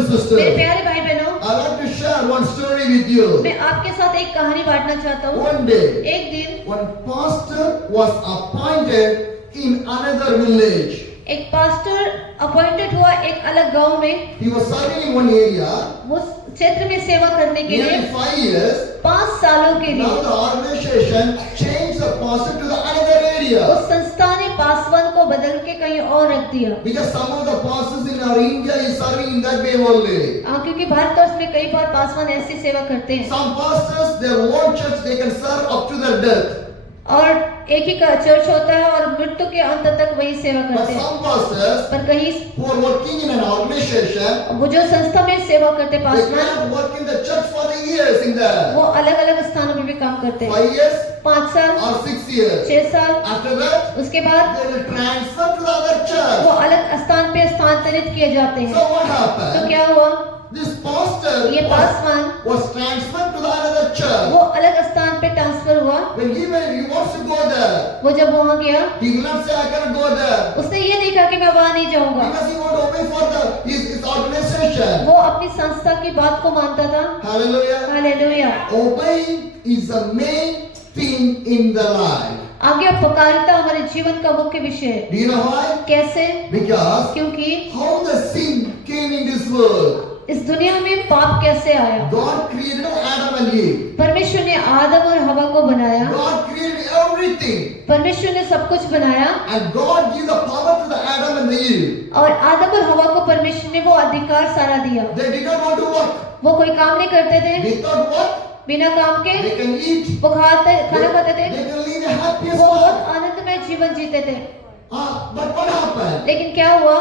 and मेरे sisters, प्यारे भाई बहनों, I'd like to share one story with you. मैं आपके साथ एक कहानी बांटना चाहता हूँ। One day, एक दिन one pastor was appointed in another village. एक पास्टर अपॉइंटेड हुआ एक अलग गांव में। He was serving in one area उस क्षेत्र में सेवा करने के लिए nearly 5 years. 5 सालों के Now लिए the organization changed the pastor to the another area. उस संस्था ने पासवान को बदल के कहीं और रख दिया। Because some of the pastors in our India is serving in that way only. क्योंकि भारतवर्ष में कई बार पासवान ऐसी सेवा करते हैं Some pastors, their own church, they can serve up to their death. और एक ही का चर्च होता है और मृत्यु के अंत तक वही सेवा But करते हैं। some pastors पर कहीं who are working in an organization, वो जो संस्था में सेवा करते they Paswan, can't work in the church for the years in there. वो अलग अलग स्थानों में भी काम करते हैं। 5 years 5 साल, or 6 years. 6 साल, After that, उसके बाद they will transfer to the other वो church. अलग स्थान पे स्थानांतरित किए जाते हैं। So what तो happened? क्या हुआ? This pastor ये Paswan was transferred to the another वो church. अलग स्थान पे ट्रांसफर हुआ। When he wants to go there, वो जब वहाँ गया, he will not say I cannot go there. उसने ये नहीं कहा कि मैं वहाँ नहीं जाऊंगा। Because he want to obey for his organization. वो अपनी संस्था की बात को मानता था। Hallelujah. Hallelujah. Obeying is the main thing in the life. आज्ञाकारिता हमारे जीवन का मुख्य विषय है। Do you know why? कैसे? Because क्योंकि how the sin came in this world. इस दुनिया में पाप कैसे आया? God created Adam and Eve. परमेश्वर ने आदम और हवा को बनाया। God created everything. परमेश्वर ने सब कुछ बनाया And God gave the power to the Adam and the Eve. और आदम और हवा को परमेश्वर ने वो अधिकार सारा दिया। They did not want to work. वो कोई काम नहीं करते थे, Without work, बिना काम के they can eat. वो खाना खाते थे, They can live a happiest वो बहुत life. आनंदमय जीवन जीते थे। But what happened? लेकिन क्या हुआ?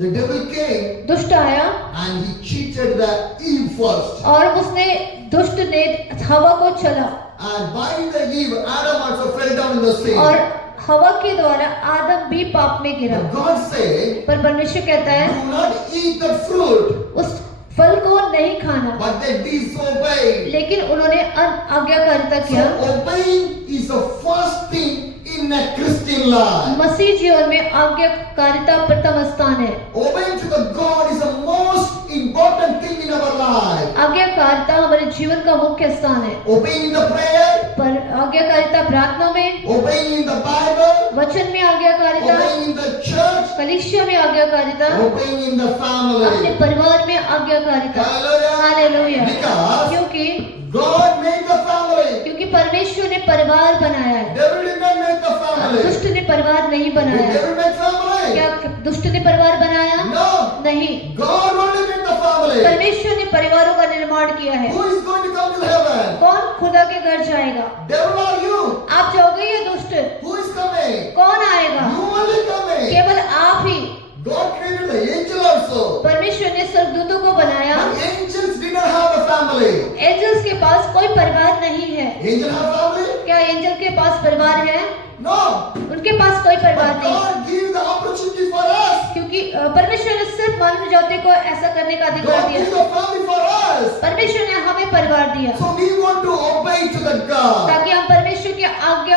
The devil came दुष्ट आया and he cheated the Eve first. और उसने दुष्ट ने हवा को चला And by the Eve, Adam also fell down in the sin. और हवा के द्वारा आदम भी पाप में गिरा। But God said, पर परमेश्वर कहता है do not eat the fruit. उस फल को नहीं खाना, But they disobeyed. लेकिन उन्होंने आज्ञाकारिता So किया। obeying is the first thing in a Christian life. मसीह जीवन में आज्ञाकारिता प्रथम स्थान है। Obeying to the God is the most important thing in our life. आज्ञाकारिता हमारे जीवन का मुख्य स्थान है। Obeying in the prayer, पर आज्ञाकारिता प्रार्थना में, obeying in the Bible, वचन में आज्ञाकारिता, obeying in the church, कलीसिया में आज्ञाकारिता, obeying in the अपने family. परिवार में आज्ञाकारिता। Hallelujah. हालेलुया। Because क्योंकि God made the family. परमेश्वर ने परिवार बनाया है। Devil did not make the family. दुष्ट ने परिवार नहीं Did बनाया। devil make family? क्या दुष्ट ने परिवार बनाया? No. नहीं, God only made the family. परमेश्वर ने परिवारों का निर्माण किया है। Who is going to come to heaven? कौन खुदा के घर जाएगा? Devil or you? आप जाओगे या दुष्ट? Who is coming? कौन आएगा? You only coming. केवल आप ही। God created the angel also. परमेश्वर ने स्वर्गदूतों को बनाया। But angels did not have a family. Angels के पास कोई परिवार नहीं है। Angel have family? क्या एंजल के पास परिवार है? No. उनके पास कोई परिवार But नहीं, God gave the opportunity for us. क्योंकि परमेश्वर ने सिर्फ मानव जाति को ऐसा करने का अधिकार God दिया। gave the family for us. परमेश्वर ने हमें परिवार दिया So we want to obey to the God. ताकि हम परमेश्वर की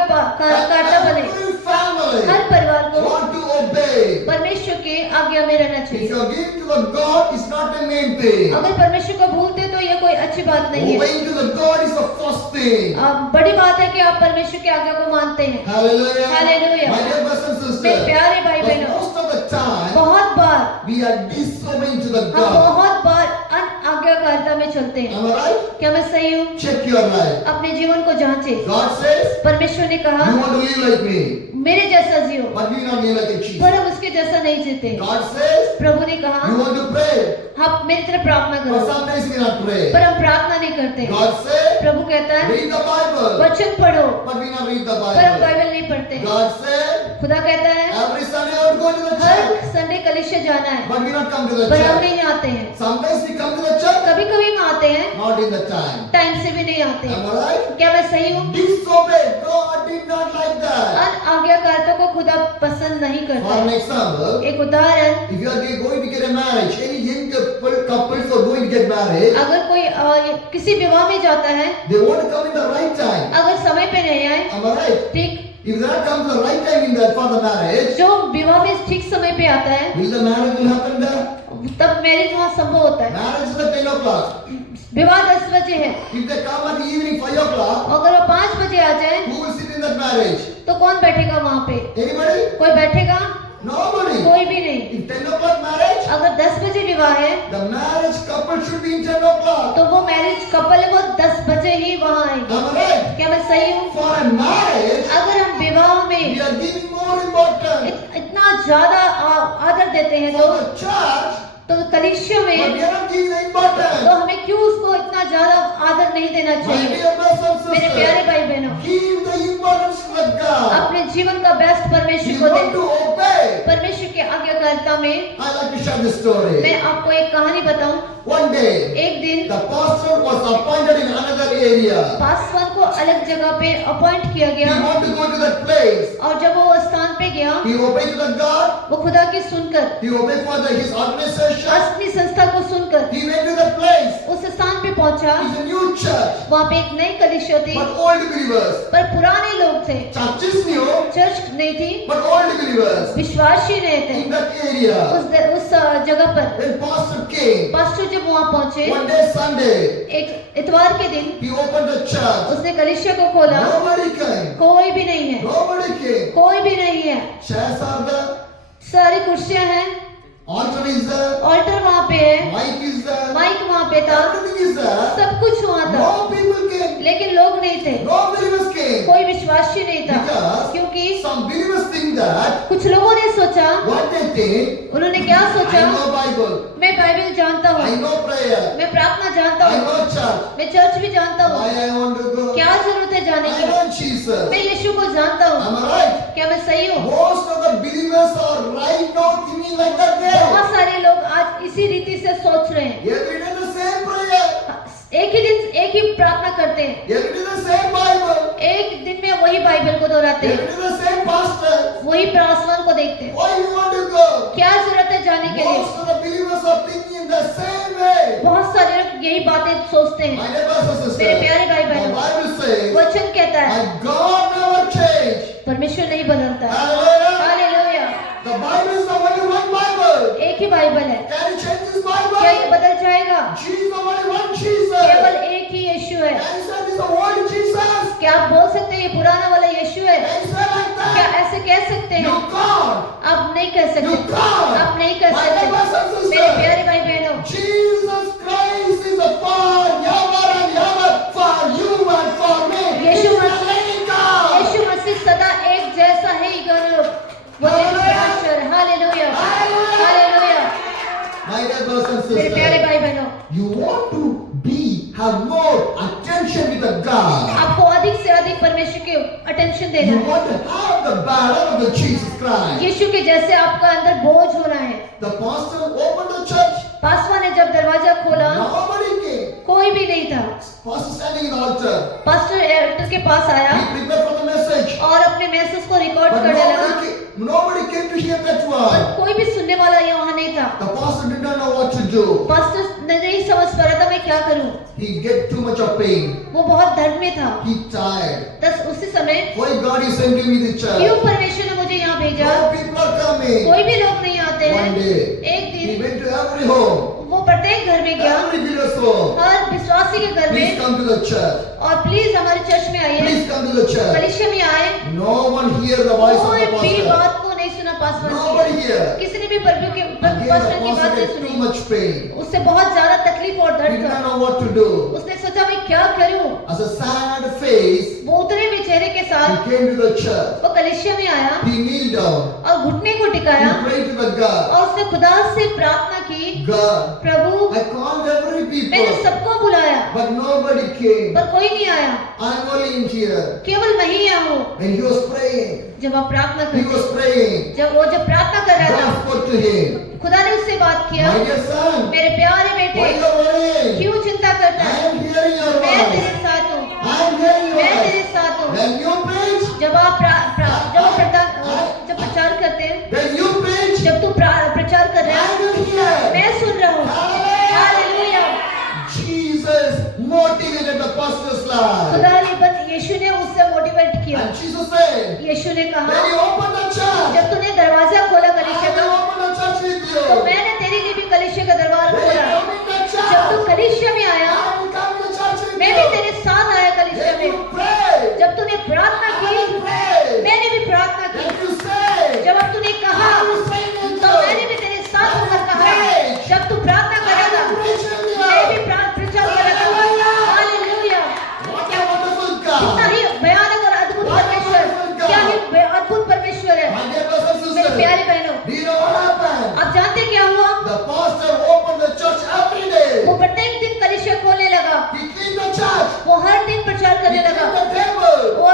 आज्ञाकारिता बने। Every family हर परिवार को want to obey. परमेश्वर के आज्ञा में रहना If चाहिए। you are giving to the God, it's not the main thing. अगर परमेश्वर को भूलते तो ये कोई अच्छी बात नहीं है। Obeying to the God is the first thing. बड़ी बात है कि आप परमेश्वर की आज्ञा को मानते हैं। Hallelujah. Hallelujah. My dear brothers and sisters. मेरे प्यारे भाई But बहनों, most of the time बहुत बार we are disobeying to the हम God. बहुत बार अनाज्ञाकारिता में चलते हैं। Am I right? क्या मैं सही हूँ? Check your life. अपने जीवन को जांचे। God says, परमेश्वर ने कहा you want to live like me, मेरे जैसा जियो, but we not live like a cheat. पर हम उसके जैसा नहीं जीते। God says, प्रभु ने कहा you want to pray, आप मेरी तरह प्रार्थना but करो, sometimes we not pray. पर हम प्रार्थना नहीं करते। God says, प्रभु कहता है read the Bible, वचन पढ़ो, but we not read the पर हम Bible. बाइबल नहीं पढ़ते। God said, खुदा कहता है every Sunday I want to go to the her church, Sunday कलीसिया जाना है, but we not come to the पर हम church. नहीं आते हैं। Sometimes we come to the church, कभी कभी हम आते हैं, not in the time. Time से भी नहीं आते। Am I right? क्या मैं सही हूँ? Disobey. God did not like that. अनाज्ञाकारिता को खुदा पसंद नहीं करता For an है। example, एक उदाहरण, if you are going to get a marriage, any young couples are going to get married, अगर कोई किसी विवाह में जाता है, they want to come in the right time. अगर समय पे नहीं आए, Am I right? ठीक, If they not come to the right time in that for the marriage, जो विवाह में ठीक समय पे आता है, will the marriage will happen there? तब मैरिज वहाँ संभव होता है। Marriage is at 10 o'clock. विवाह 10 बजे है। If they come at evening 5 o'clock, अगर वो 5 बजे आ जाए who will sit in that marriage? तो कौन बैठेगा वहाँ पे? Anybody? कोई बैठेगा? Nobody. कोई भी नहीं। If 10 o'clock marriage, अगर 10 बजे विवाह है the marriage couple should be in 10 o'clock. तो वो मैरिज कपल है वो 10 बजे ही वहाँ आएंगे। Am I right? क्या मैं सही हूँ? For a marriage, अगर हम विवाह में we are giving more importance इतना ज्यादा आदर देते हैं for the church, तो कलीसिया but में we are not giving the तो importance. हमें क्यों उसको इतना ज्यादा आदर नहीं देना My चाहिए? dear brothers and मेरे प्यारे sisters, भाई बहनों, give the importance to God. अपने जीवन का बेस्ट परमेश्वर We को want दे। to obey. परमेश्वर के आज्ञाकारिता में I like to share this story. मैं आपको एक कहानी बताऊं। One day, एक दिन the pastor was appointed in another area. Paswan को अलग जगह पे अपॉइंट किया He गया wanted to go to that place. और जब वो स्थान पे गया He obeyed to the God. वो खुदा की सुनकर He obeyed for his organization. अपनी संस्था को सुनकर He went to the place. उस स्थान पे पहुंचा। It's a new church, वहाँ पे एक नई कलीसिया थी but old believers. पर पुराने लोग थे। Church is new, चर्च नहीं थी, but old believers विश्वासी नहीं थे। in that area. उस जगह पर When pastor came, पास्टर जब वहाँ पहुंचे one day Sunday, एक इतवार के दिन he opened the church. उसने कलीसिया को खोला। Nobody came. कोई भी नहीं है, Nobody came. कोई भी नहीं है। Chairs are there. सारी कुर्सियां हैं, Altar is there. ऑल्टर वहाँ पे है, Mic is there. माइक वहाँ पे था, Everything is there. सब कुछ वहाँ था, No people came. लेकिन लोग नहीं थे, No believers came. कोई विश्वासी नहीं था। Because क्योंकि some believers think that कुछ लोगों ने सोचा, what they think, उन्होंने क्या I सोचा, know Bible, मैं बाइबल जानता I हूँ, know prayer, मैं प्रार्थना जानता I हूँ, know church. मैं चर्च भी जानता Why हूँ, I want to go? क्या जरूरत है जाने I की? know Jesus. मैं यीशु को जानता हूँ। Am I right? क्या मैं सही हूँ? Most of the believers are right now thinking like that way. बहुत सारे लोग आज इसी रीति से सोच रहे हैं। Every day the same prayer. एक ही दिन एक ही प्रार्थना करते हैं, Every day the same Bible. एक दिन में वही बाइबल को दोहराते Every हैं, day the same pastor. वही पासवान को देखते हैं। Why you want to go? क्या जरूरत है जाने के लिए? Most of the believers are thinking in the same way. बहुत सारे लोग यही बातें सोचते My हैं। dear brothers and मेरे sisters, प्यारे भाई the बहनों, Bible says, वचन कहता है my God never changed. परमेश्वर नहीं बदलता है। Hallelujah. Hallelujah. The Bible is the only one Bible. एक ही बाइबल है, Can you change this क्या ये Bible? बदल जाएगा? Jesus, the only one Jesus. केवल एक ही यीशु है। Can you say this is the old Jesus? क्या आप बोल सकते हैं ये पुराना वाला यीशु है? Can you say like क्या that? ऐसे कह सकते You हैं? can't. आप नहीं कह You सकते, can't. आप नहीं कह My सकते। dear brothers and मेरे sisters, प्यारे भाई बहनों, Jesus Christ is a forever and ever for you and for me. Yeshu He is Masih- the living God. यीशु मसीह सदा एक जैसा है वो परमेश्वर। Hallelujah, hallelujah. My dear brothers and मेरे प्यारे sisters, भाई बहनों, you want to have more attention with the God. आपको अधिक से अधिक परमेश्वर के अटेंशन देना You है। want to have the battle of the Jesus Christ. यीशु के जैसे आपका अंदर बोझ होना है। The pastor opened the church. Paswan ने जब दरवाजा खोला Nobody came. कोई भी नहीं था। Pastor standing in the altar. Pastor alter के पास आया He prepared for the message. और अपने मैसेज को रिकॉर्ड But करने लगा, nobody came to hear that word. कोई भी सुनने वाला ये वहाँ नहीं था। The pastor did not know what to do. Pastor नहीं समझ पा रहा था मैं क्या करूं। He get too much of pain. वो बहुत दर्द में था। He tired. तब उसी समय Why God is sending me the क्यों church? परमेश्वर ने मुझे यहाँ भेजा? No people are coming. कोई भी लोग नहीं आते हैं। One day, एक he दिन went to every home, वो प्रत्येक घर में गया, every believer's home. हर विश्वासी के घर Please में, come to the church. और प्लीज हमारे चर्च में आइए, Please come to the church. कलीसिया में आए। No one hear the voice of कोई the भी pastor. बात को नहीं सुना पासवान Nobody की, hear. किसी ने भी प्रभु के Again, पासवान the की बात pastor नहीं get too सुनी। much pain. उससे बहुत ज्यादा तकलीफ और He दर्द did not था। know what to do. उसने सोचा मैं क्या करूं। As a sad face, वो उतरे हुए चेहरे के he साथ came to the church. वो कलीसिया में आया He kneeled down. और घुटने को He टिकाया prayed to the God. और उसने खुदा से प्रार्थना की, God, Prabhu I called every मैंने people, सबको बुलाया but nobody came. पर कोई नहीं आया, I'm only in here. केवल मैं ही हूँ। And he was praying. जब आप प्रार्थना He करते, was praying. जब प्रार्थना कर रहा God था, spoke to him. खुदा ने उससे बात किया, My dear son, मेरे प्यारे why बेटे you are worrying? क्यों चिंता करता I है? am hearing your मैं voice. तेरे साथ हूँ, I am hearing your मैं तेरे voice. साथ हूँ। When you preach, जब आप जब प्रचार करते हैं, when you preach, जब तू प्रचार कर रहे I हैं, will hear. मैं सुन रहा हूँ। Hallelujah. Hallelujah. Jesus motivated the pastor's life. खुदा ने यीशु ने उससे मोटिवेट किया। And Jesus said, यीशु ने कहा, when you open the church, जब तूने दरवाजा खोला I कलीसिया will का, open the church with तो you. मैंने तेरे लिए भी कलीसिया का दरबार When you खोला। come in the जब तू church, कलीसिया में आया, I will come to church with मैं भी you. तेरे साथ आया कलीसिया When में। you pray, जब तूने प्रार्थना I की, will pray. मैंने भी प्रार्थना की। When you say, जब अब तूने कहा, I will sing with तो मैंने you. भी तेरे साथ होकर कहा। जब तू प्रार्थना कर रहा था, I will preach with मैं भी you. प्रचार कर रहा था। हालेलुया! What a wonderful कितना God. ही भयानक और अद्भुत परमेश्वर, क्या ही अद्भुत परमेश्वर है। My dear brothers and मेरे sisters, प्यारे बहनों, do you know what happened? आप जानते हैं क्या हुआ? The pastor opened the church every day. वो प्रत्येक दिन कलीसिया खोलने लगा। He cleaned the church. वो हर दिन प्रचार He करने cleaned लगा। the table. वो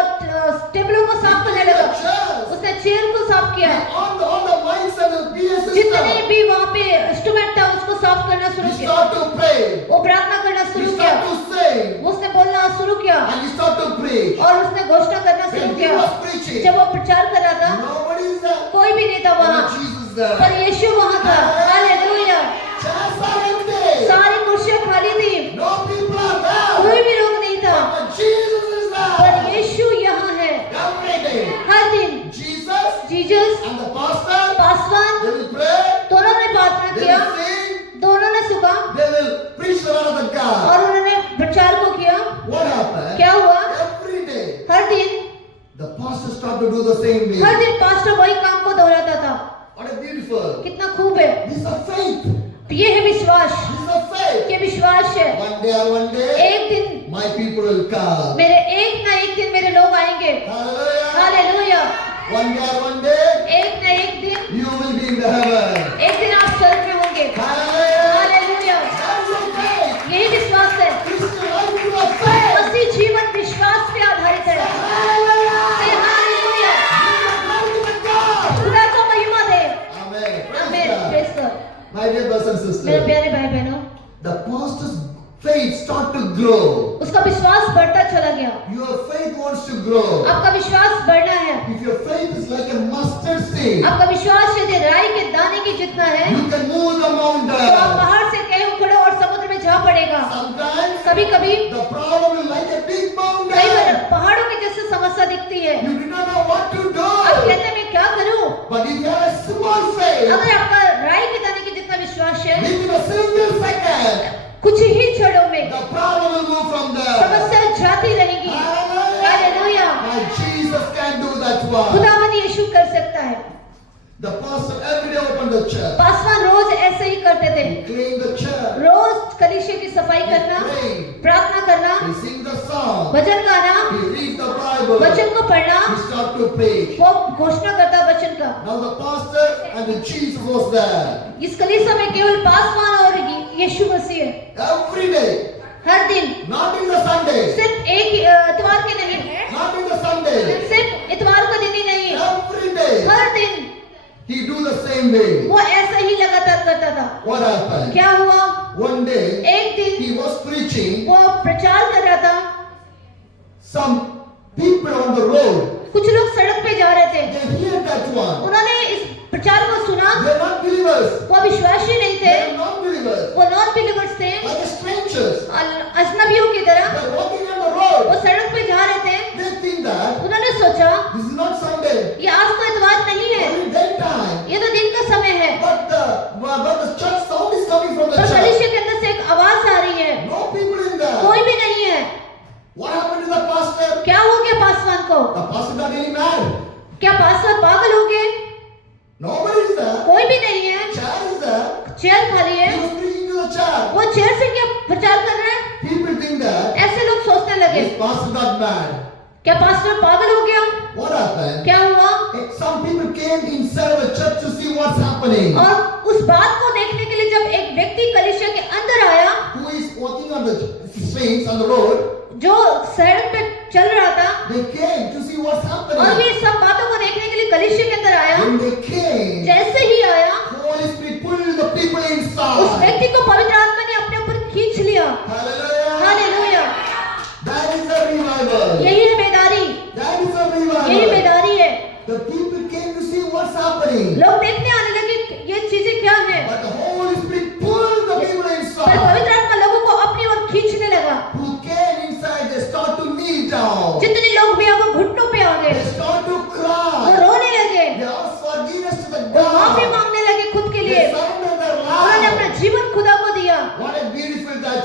टेबलों को साफ करने He लगा। cleaned the chairs. उसने चेयर को साफ किया। On the mics and the PA जितने system. भी वहाँ पे इंस्ट्रूमेंट था उसको साफ करना शुरू He किया। started to pray. वो प्रार्थना करना He शुरू किया। started to sing. उसने बोलना शुरू किया And he started to preach. और उसने घोषणा करना शुरू When he किया। was preaching, जब वो प्रचार कर रहा था, nobody is there. कोई भी नहीं था वहाँ, Only Jesus there. पर यीशु वहाँ था। हालेलुया! Chairs are empty. सारी कुर्सियाँ खाली थी, No people are there. कोई भी लोग नहीं था, But Jesus is पर there. यीशु यहाँ है। Every day. हर दिन Jesus Jesus, and the pastor, Paswan, they will pray, दोनों ने प्रार्थना they किया, will sing, दोनों ने सुखा they will preach the word of the God. और उन्होंने प्रचार को किया। What happened? क्या हुआ? Every day, हर दिन the pastor started to do the same way. हर दिन पास्टर वही काम को दोहराता था। What a beautiful. कितना खूब है। This is a faith. ये है विश्वास, This is a faith. ये विश्वास है। One day, एक दिन my people will come. मेरे एक ना एक दिन मेरे लोग आएंगे। Hallelujah. हालेलुया! One day, एक ना एक दिन, you will be in the heaven. एक दिन आप स्वर्ग में होंगे। Hallelujah. Hallelujah! That is a faith. यही विश्वास है। Christian life is a faith. मसीह जीवन विश्वास पे आधारित है। Hallelujah. Say hallelujah! Glory to God. खुदा को महिमा दे। Amen. Praise आमीन। God. Praise God. My dear brothers and मेरे sisters, प्यारे भाई बहनों, the pastor's faith start to grow. उसका विश्वास बढ़ता चला गया। Your faith wants to grow. आपका विश्वास बढ़ना है। If your faith is like a mustard seed, आपका विश्वास यदि राई के दाने की जितना है, you can move the तो आप mountain. पहाड़ से कहीं उखड़ो और समुद्र में जा पड़ेगा। Sometimes कभी कभी the problem is like a big कई बार mountain. पहाड़ों की जैसे समस्या दिखती है। You do not know what to आप do. कहते हैं मैं क्या करूं? But if you have a small faith, अगर आपका राई के दाने की जितना विश्वास है, within a single second, कुछ ही क्षणों में the problem will move from there. समस्या जाती रहेगी। Hallelujah. Hallelujah! And Jesus can do that one. खुदावंद यीशु कर सकता है। The pastor every day opened the church. Paswan रोज ऐसे ही करते थे। He cleaned the church. रोज कलीसिया की सफाई करना, Pray. प्रार्थना करना, He sing the song. भजन गाना, He read the Bible. वचन को पढ़ना, He start to preach. वो घोषणा करता वचन का। Now the pastor and the Jesus was there. इस कलीसिया में केवल पासवान और यीशु मसीह है। Every day. हर दिन, Not in the Sunday. सिर्फ एक इतवार के नहीं, Not in the Sunday. सिर्फ इतवार का दिन ही नहीं, Every day. हर दिन He do the same way. वो ऐसा ही लगातार करता था। What happened? क्या हुआ? One day एक दिन he was preaching. वो प्रचार कर रहा था। Some people on the road, कुछ लोग सड़क पे जा रहे थे। they hear that one. उन्होंने इस प्रचार को सुना। They are not believers. वो विश्वासी नहीं They थे, are non-believers. वो नॉन बिलीवर्स थे, Like strangers. अजनबियों की तरह। They are walking on the road. वो सड़क पे जा रहे थे। They think that उन्होंने सोचा this is not Sunday. ये आज तो इतवार नहीं है, Only daytime. ये तो दिन का समय है। But the church sound is coming from the तो church. कलीसिया के अंदर से एक आवाज आ रही है, No people in there. कोई भी नहीं है। What happened to the pastor? क्या हो gया पासवान को? The pastor got any mad? क्या पासवान पागल हो गए? Nobody is there. कोई भी नहीं है, Chair is there. चेयर खाली है। He was preaching to the chair. वो चेयर से क्या प्रचार कर रहे हैं? People think that ऐसे लोग सोचने लगे, this pastor got mad. क्या पास्टर पागल हो गया? What happened? क्या हुआ? Some people came inside the church to see what's happening. और उस बात को देखने के लिए जब एक व्यक्ति कलीसिया के अंदर आया, Who is walking on the streets, on the road, जो सड़क पे चल रहा था, they came to see what's और happening. ये सब बातों को देखने के लिए कलीसिया के अंदर आया। When they came, जैसे ही आया, Holy Spirit pulled the people उस inside. व्यक्ति को पवित्र आत्मा ने अपने ऊपर खींच लिया। Hallelujah. Hallelujah! That is a revival. यही है बेदारी, That is a यही revival. बेदारी है। The people came to see what's happening. लोग देखने आने लगे ये चीजें क्या है, But the Holy Spirit pulled the people पर inside. पवित्र आत्मा लोगों को अपनी ओर खींचने लगा। Who came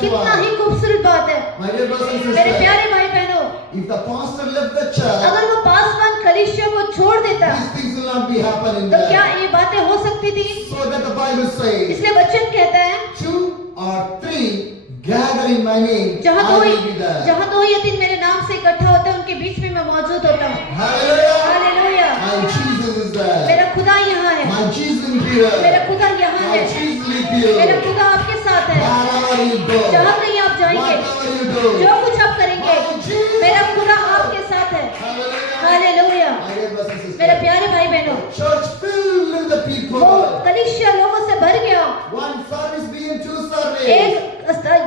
कितना one. ही खूबसूरत बात है। My dear brothers and मेरे sisters, प्यारे भाई बहनों, if the pastor left the church, अगर वो पासवान कलीसिया को छोड़ देता these things will not be happening तो क्या there. ये बातें हो सकती थी? So that the Bible says, इसलिए वचन कहता है, 2 or 3 gather in my name, जहाँ I दो will be there. या तीन मेरे नाम से इकट्ठा होते हैं, उनके बीच में मैं मौजूद होता हूँ। Hallelujah. Hallelujah. My Jesus is there. मेरा खुदा यहाँ है, My Jesus is here. मेरा खुदा यहाँ My है, Jesus is here. मेरा खुदा आपके साथ है। Wherever you go, जहाँ कहीं आप जाएंगे, whatever you do, जो कुछ आप करेंगे, my Jesus. मेरा खुदा आपके साथ है। Hallelujah. Hallelujah. My dear brothers and sisters, मेरे प्यारे भाई बहनों, church filled with the people. वो कलीसिया लोगों से भर गया। One service became 2 service. एक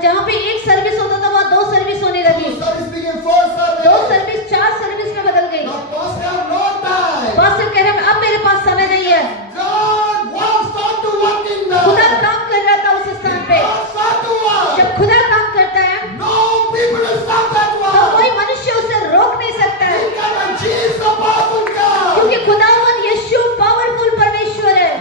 जहाँ पे एक सर्विस होता था, वहाँ 2 सर्विस होने लगी। 2 service became 4 service. 2 service 4 service में बदल गई। Now pastor have no time. Pastor कह रहे हैं, अब मेरे पास समय नहीं है। God wants start to work in the. खुदा काम कर रहा था उस स्थान पे। God start to work. जब खुदा काम करता है No people will stop that तो work. कोई मनुष्य उसे रोक नहीं सकता है, Because my Jesus is the powerful God. क्योंकि खुदावन यीशु पावरफुल परमेश्वर है।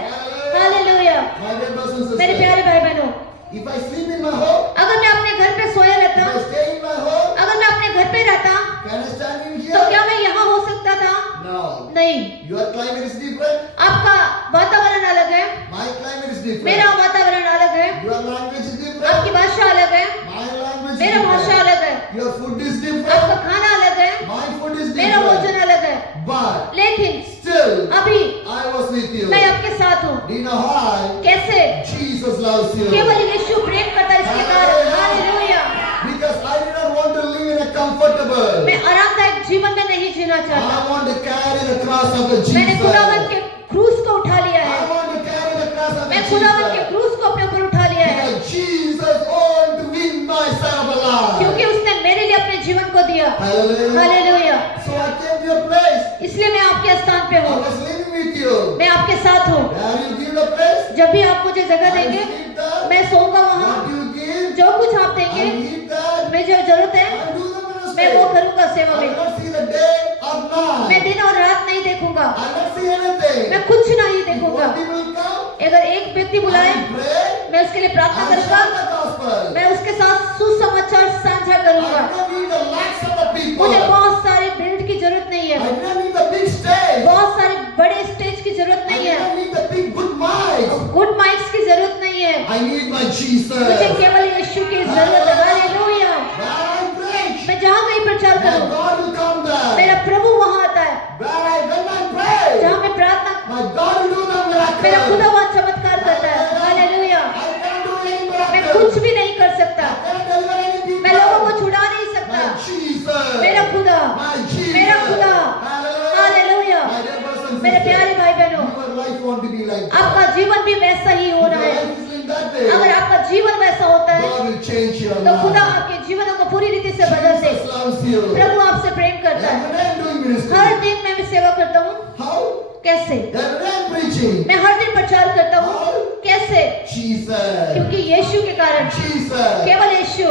Hallelujah. My dear brothers and मेरे sisters, प्यारे भाई बहनों, if I sleep in my home, अगर मैं अपने घर पे सोया if रहता, I stay in my home, अगर मैं अपने घर पे रहता can I stand in तो here? क्या मैं यहाँ हो सकता था? No. नहीं। Your climate is different. आपका वातावरण अलग है, My climate is different. मेरा वातावरण अलग है, Your language is different. आपकी भाषा अलग है, My language is मेरा भाषा different. अलग है, Your food is आपका different. खाना अलग है, My food is मेरा भोजन different. अलग है, But लेकिन still, अभी I was with you. मैं आपके साथ हूँ। Do you know why? कैसे? Jesus loves you. केवल यीशु प्रेम करता है, इसके कारण। Hallelujah. Because I do not want to live in a comfortable. मैं आरामदायक जीवन में नहीं जीना चाहता। I want to carry the cross of the मैंने Jesus. खुदावन के क्रूस को उठा लिया I है। want to carry the cross of the मैं खुदावन के Jesus. क्रूस को अपने ऊपर उठा लिया है, Because Jesus owned to win myself alive. क्योंकि उसने मेरे लिए अपने जीवन को दिया। Hallelujah. Hallelujah. So I came to your place. इसलिए मैं आपके स्थान पे I हूँ, was living with you. मैं आपके साथ हूँ। Where you give the place, जब भी आप मुझे जगह I देंगे, sleep there. मैं सोऊंगा वहाँ। What you give, जो कुछ आप I देंगे, eat that. मैं जो जरूरत है I do the ministry. मैं वो करूँगा सेवा I में। will not see the day or मैं night. दिन और रात नहीं देखूंगा, I will not see anything. मैं कुछ नहीं देखूंगा। One people come, अगर एक व्यक्ति बुलाए, I pray, मैं उसके लिए प्रार्थना I करूंगा, share the gospel. मैं उसके साथ सुसमाचार साझा I करूंगा। don't need the likes of the people. मुझे बहुत सारे बिल्ड की जरूरत नहीं I है, don't need the big stage. बहुत सारे बड़े स्टेज की जरूरत I नहीं है, don't need the big good mics. Good mics की जरूरत नहीं है। I need my Jesus. मुझे केवल यीशु की जरूरत है। हालेलुया। Where I preach, मैं जहाँ कहीं प्रचार my करूँ, God will come there. मेरा प्रभु वहाँ आता है। When I pray, जहाँ मैं प्रार्थना, my God will do the miracle. मेरा खुदा वहाँ चमत्कार करता है। Hallelujah. I cannot do any मैं miracle. कुछ भी नहीं कर सकता, I cannot deliver any people. मैं लोगों को छुड़ा नहीं सकता। My Jesus. मेरा खुदा, My Jesus. मेरा खुदा। Hallelujah. Hallelujah. My dear brothers and मेरे sisters, प्यारे भाई बहनों, your life want to be like that. आपका जीवन भी वैसा ही If हो your रहा है। life is in that way, अगर आपका जीवन वैसा होता है God will change your तो खुदा life. आपके जीवनों को पूरी रीति से बदल दे। Jesus loves you. प्रभु आपसे प्रेम करता है। Every day I'm doing ministry. हर दिन मैं भी सेवा करता हूँ। How? कैसे? Every day I'm preaching. मैं हर दिन प्रचार करता हूँ। कैसे? Jesus. क्योंकि यीशु के कारण, Jesus. केवल यीशु।